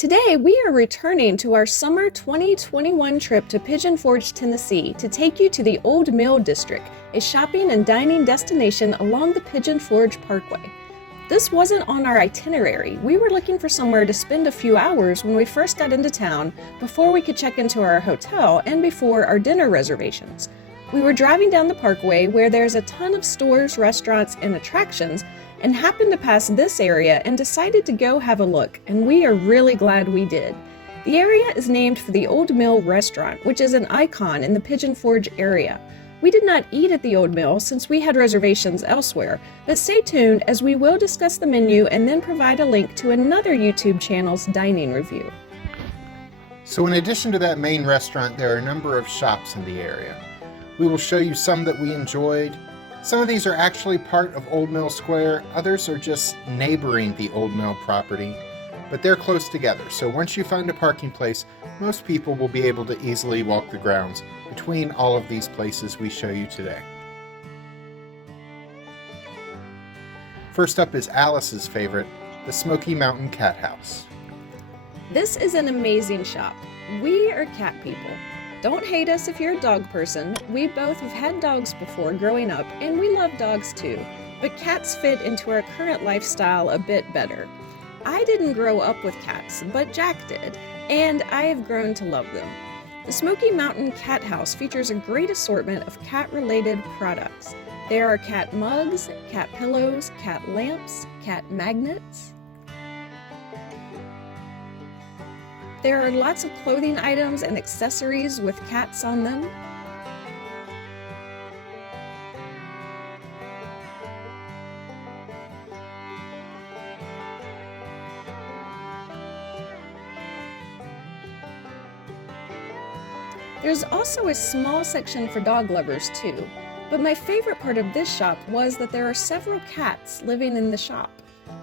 Today, we are returning to our summer 2021 trip to Pigeon Forge, Tennessee to take you to the Old Mill District, a shopping and dining destination along the Pigeon Forge Parkway. This wasn't on our itinerary. We were looking for somewhere to spend a few hours when we first got into town before we could check into our hotel and before our dinner reservations. We were driving down the parkway where there's a ton of stores, restaurants, and attractions, and happened to pass this area and decided to go have a look, and we are really glad we did. The area is named for the Old Mill restaurant, which is an icon in the Pigeon Forge area. We did not eat at the Old Mill since we had reservations elsewhere, but stay tuned as we will discuss the menu and then provide a link to another YouTube channel's dining review. So in addition to that main restaurant, there are a number of shops in the area. We will show you some that we enjoyed. Some of these are actually part of Old Mill Square, others are just neighboring the Old Mill property, but they're close together, so once you find a parking place, most people will be able to easily walk the grounds between all of these places we show you today. First up is Alice's favorite, the Smoky Mountain Cat House. This is an amazing shop. We are cat people. Don't hate us if you're a dog person. We both have had dogs before growing up, and we love dogs too, but cats fit into our current lifestyle a bit better. I didn't grow up with cats, but Jack did, and I have grown to love them. The Smoky Mountain Cat House features a great assortment of cat-related products. There are cat mugs, cat pillows, cat lamps, cat magnets. There are lots of clothing items and accessories with cats on them. There's also a small section for dog lovers too, but my favorite part of this shop was that there are several cats living in the shop.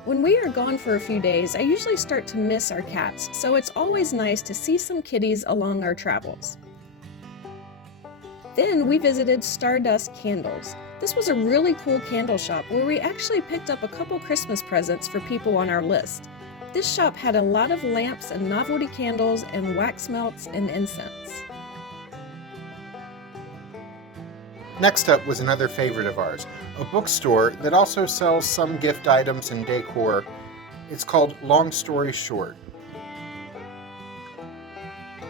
When we are gone for a few days, I usually start to miss our cats, so it's always nice to see some kitties along our travels. Then we visited Stardust Candles. This was a really cool candle shop where we actually picked up a couple Christmas presents for people on our list. This shop had a lot of lamps and novelty candles and wax melts and incense. Next up was another favorite of ours, a bookstore that also sells some gift items and decor. It's called Long Story Short.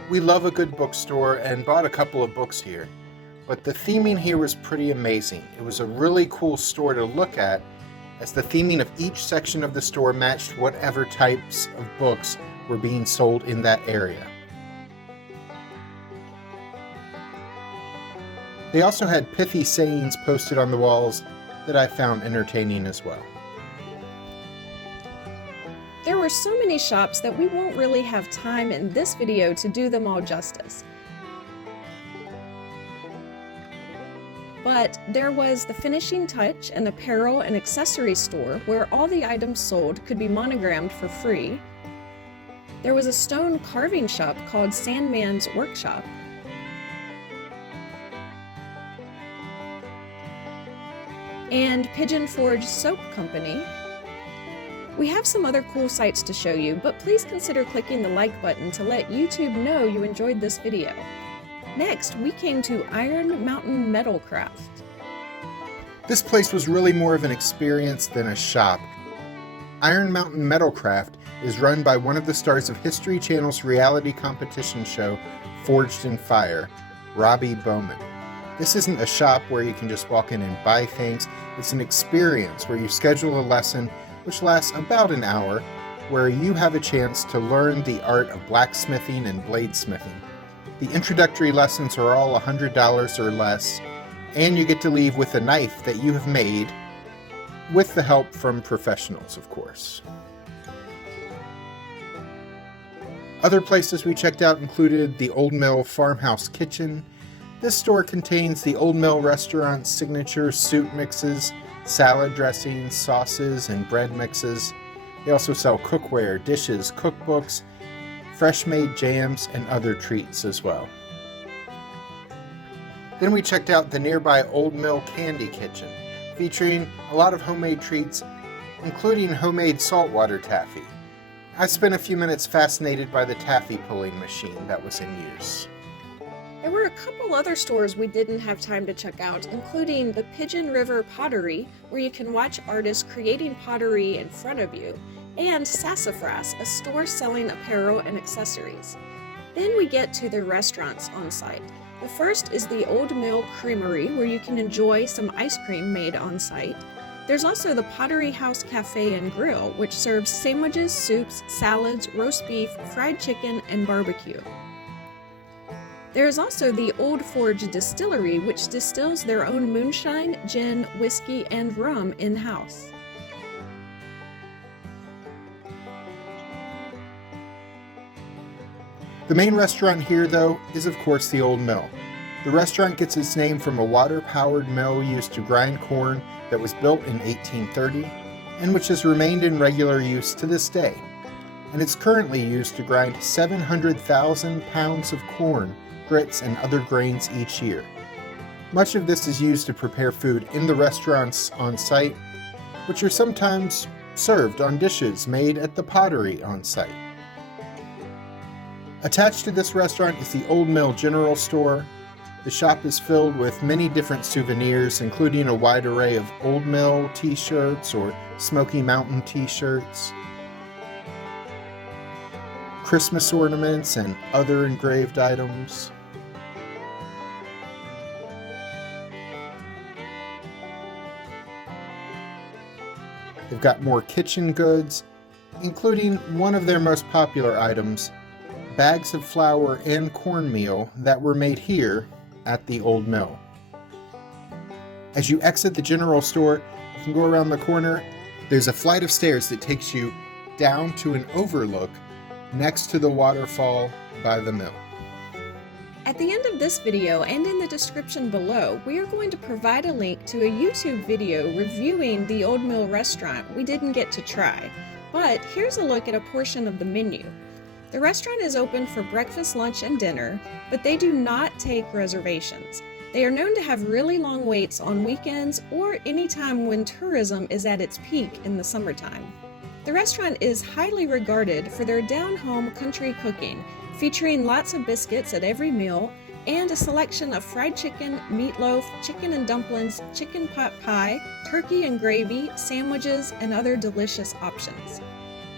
We love a good bookstore and bought a couple of books here, but the theming here was pretty amazing. It was a really cool store to look at, as the theming of each section of the store matched whatever types of books were being sold in that area. They also had pithy sayings posted on the walls that I found entertaining as well. There were so many shops that we won't really have time in this video to do them all justice. But there was the Finishing Touch, an apparel and accessory store where all the items sold could be monogrammed for free. There was a stone carving shop called Sandman's Workshop. And Pigeon Forge Soap Company. We have some other cool sites to show you, but please consider clicking the like button to let YouTube know you enjoyed this video. Next, we came to Iron Mountain Metalcraft. This place was really more of an experience than a shop. Iron Mountain Metalcraft is run by one of the stars of History Channel's reality competition show, Forged in Fire, Robbie Bowman. This isn't a shop where you can just walk in and buy things. It's an experience where you schedule a lesson which lasts about an hour, where you have a chance to learn the art of blacksmithing and bladesmithing. The introductory lessons are all $100 or less, and you get to leave with a knife that you have made, with the help from professionals, of course. Other places we checked out included the Old Mill Farmhouse Kitchen. This store contains the Old Mill restaurant's signature soup mixes, salad dressings, sauces, and bread mixes. They also sell cookware, dishes, cookbooks, fresh-made jams, and other treats as well. Then we checked out the nearby Old Mill Candy Kitchen, featuring a lot of homemade treats, including homemade saltwater taffy. I spent a few minutes fascinated by the taffy pulling machine that was in use. There were a couple other stores we didn't have time to check out, including the Pigeon River Pottery, where you can watch artists creating pottery in front of you, and Sassafras, a store selling apparel and accessories. Then we get to the restaurants on site. The first is the Old Mill Creamery, where you can enjoy some ice cream made on site. There's also the Pottery House Cafe and Grill, which serves sandwiches, soups, salads, roast beef, fried chicken, and barbecue. There is also the Old Forge Distillery, which distills their own moonshine, gin, whiskey, and rum in-house. The main restaurant here, though, is of course the Old Mill. The restaurant gets its name from a water-powered mill used to grind corn that was built in 1830 and which has remained in regular use to this day. And it's currently used to grind 700,000 pounds of corn, grits, and other grains each year. Much of this is used to prepare food in the restaurants on site, which are sometimes served on dishes made at the pottery on site. Attached to this restaurant is the Old Mill General Store. The shop is filled with many different souvenirs, including a wide array of Old Mill t-shirts or Smoky Mountain t-shirts, Christmas ornaments, and other engraved items. They've got more kitchen goods, including one of their most popular items, bags of flour and cornmeal that were made here at the Old Mill. As you exit the general store, you can go around the corner. There's a flight of stairs that takes you down to an overlook next to the waterfall by the mill. At the end of this video and in the description below, we are going to provide a link to a YouTube video reviewing the Old Mill restaurant we didn't get to try. But here's a look at a portion of the menu. The restaurant is open for breakfast, lunch, and dinner, but they do not take reservations. They are known to have really long waits on weekends or any time when tourism is at its peak in the summertime. The restaurant is highly regarded for their down-home country cooking, featuring lots of biscuits at every meal and a selection of fried chicken, meatloaf, chicken and dumplings, chicken pot pie, turkey and gravy, sandwiches, and other delicious options.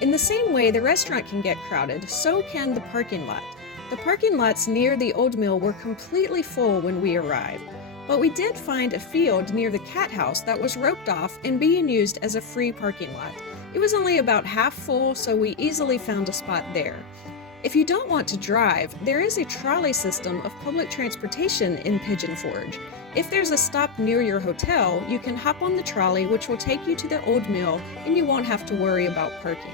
In the same way the restaurant can get crowded, so can the parking lot. The parking lots near the Old Mill were completely full when we arrived, but we did find a field near the cat house that was roped off and being used as a free parking lot. It was only about half full, so we easily found a spot there. If you don't want to drive, there is a trolley system of public transportation in Pigeon Forge. If there's a stop near your hotel, you can hop on the trolley, which will take you to the Old Mill, and you won't have to worry about parking.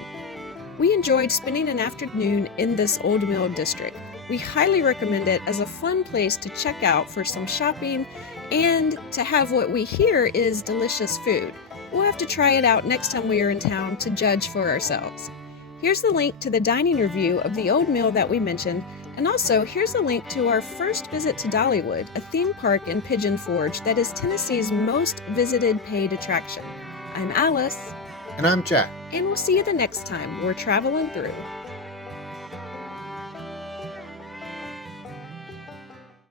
We enjoyed spending an afternoon in this Old Mill district. We highly recommend it as a fun place to check out for some shopping and to have what we hear is delicious food. We'll have to try it out next time we are in town to judge for ourselves. Here's the link to the dining review of the Old Mill that we mentioned, and also here's a link to our first visit to Dollywood, a theme park in Pigeon Forge that is Tennessee's most visited paid attraction. I'm Alice. And I'm Jack. And we'll see you the next time we're traveling through.